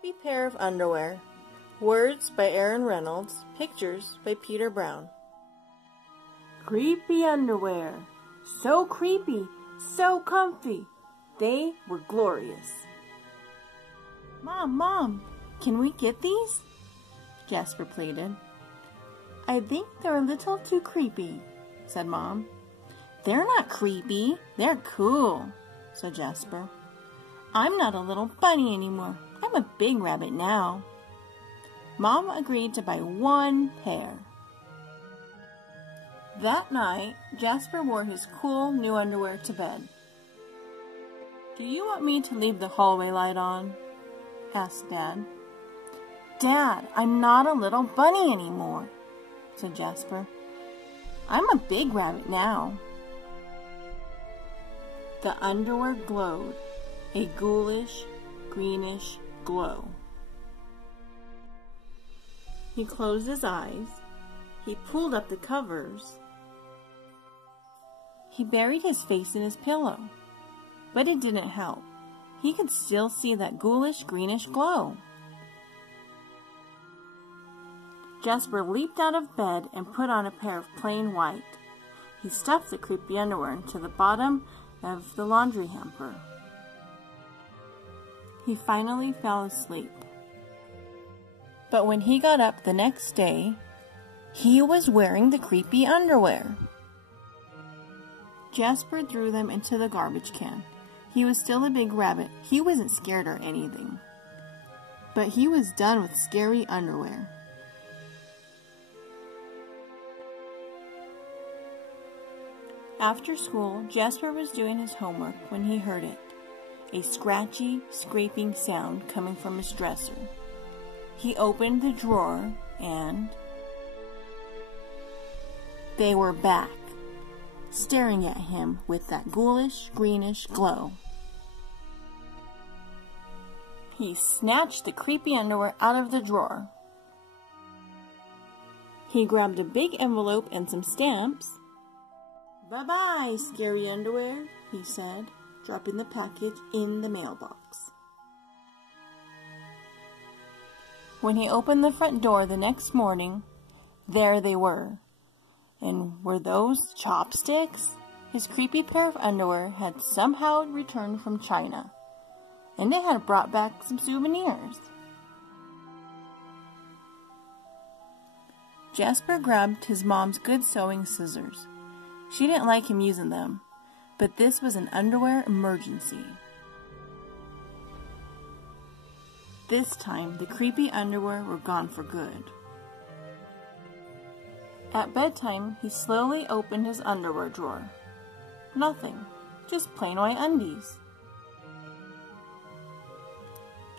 Creepy pair of underwear. Words by Reynolds. Pictures by Peter Brown. Creepy underwear. So creepy, so comfy. They were glorious. Mom, can we get these? Jasper pleaded. I think they're a little too creepy, said Mom. They're not creepy, they're cool, said Jasper. I'm not a little bunny anymore. I'm a big rabbit now. Mom agreed to buy one pair. That night, Jasper wore his cool new underwear to bed. Do you want me to leave the hallway light on? Asked Dad. Dad, I'm not a little bunny anymore, said Jasper. I'm a big rabbit now. The underwear glowed, a ghoulish, greenish glow. He closed his eyes. He pulled up the covers. He buried his face in his pillow, but it didn't help. He could still see that ghoulish, greenish glow. Jasper leaped out of bed and put on a pair of plain white. He stuffed the creepy underwear into the bottom of the laundry hamper. He finally fell asleep. But when he got up the next day, he was wearing the creepy underwear. Jasper threw them into the garbage can. He was still a big rabbit. He wasn't scared or anything. But he was done with scary underwear. After school, Jasper was doing his homework when he heard it. A scratchy, scraping sound coming from his dresser. He opened the drawer and they were back, staring at him with that ghoulish, greenish glow. He snatched the creepy underwear out of the drawer. He grabbed a big envelope and some stamps. Bye-bye, scary underwear, he said, dropping the package in the mailbox. When he opened the front door the next morning, there they were. And were those chopsticks? His creepy pair of underwear had somehow returned from China, and it had brought back some souvenirs. Jasper grabbed his mom's good sewing scissors. She didn't like him using them, but this was an underwear emergency. This time, the creepy underwear were gone for good. At bedtime, he slowly opened his underwear drawer. Nothing, just plain white undies.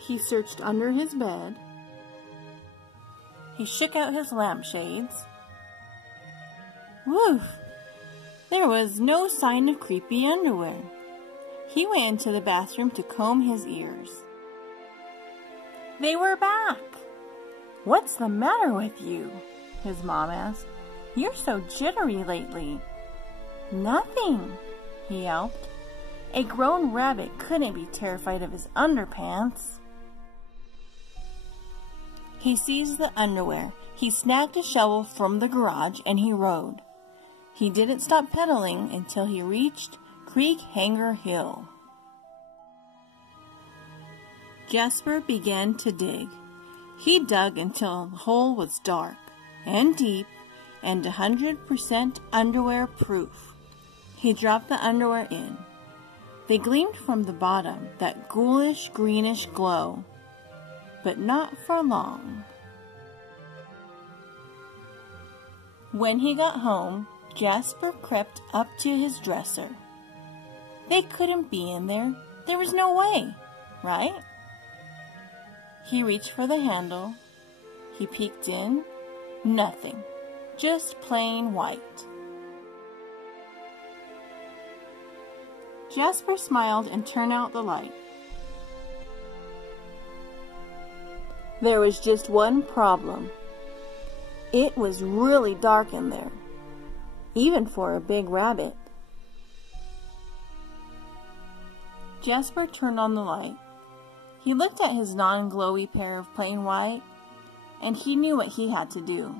He searched under his bed. He shook out his lampshades. Woof! There was no sign of creepy underwear. He went into the bathroom to comb his ears. They were back! What's the matter with you? His mom asked. You're so jittery lately. Nothing, he yelped. A grown rabbit couldn't be terrified of his underpants. He seized the underwear. He snagged a shovel from the garage and he rode. He didn't stop pedaling until he reached Creek Hanger Hill. Jasper began to dig. He dug until the hole was dark and deep and 100% underwear proof. He dropped the underwear in. They gleamed from the bottom, that ghoulish greenish glow, but not for long. When he got home, Jasper crept up to his dresser. They couldn't be in there. There was no way, right? He reached for the handle. He peeked in. Nothing. Just plain white. Jasper smiled and turned out the light. There was just one problem. It was really dark in there, even for a big rabbit. Jasper turned on the light. He looked at his non-glowy pair of plain white, and he knew what he had to do.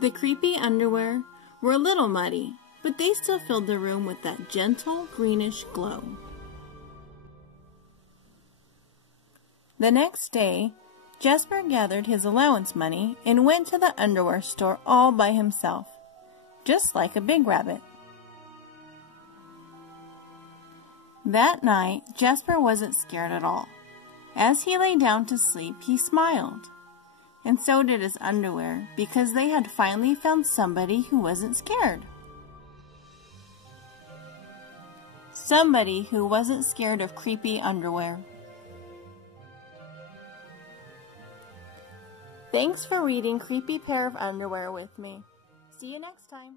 The creepy underwear were a little muddy, but they still filled the room with that gentle greenish glow. The next day, Jasper gathered his allowance money and went to the underwear store all by himself, just like a big rabbit. That night, Jasper wasn't scared at all. As he lay down to sleep, he smiled. And so did his underwear, because they had finally found somebody who wasn't scared. Somebody who wasn't scared of creepy underwear. Thanks for reading Creepy Pair of Underwear with me. See you next time.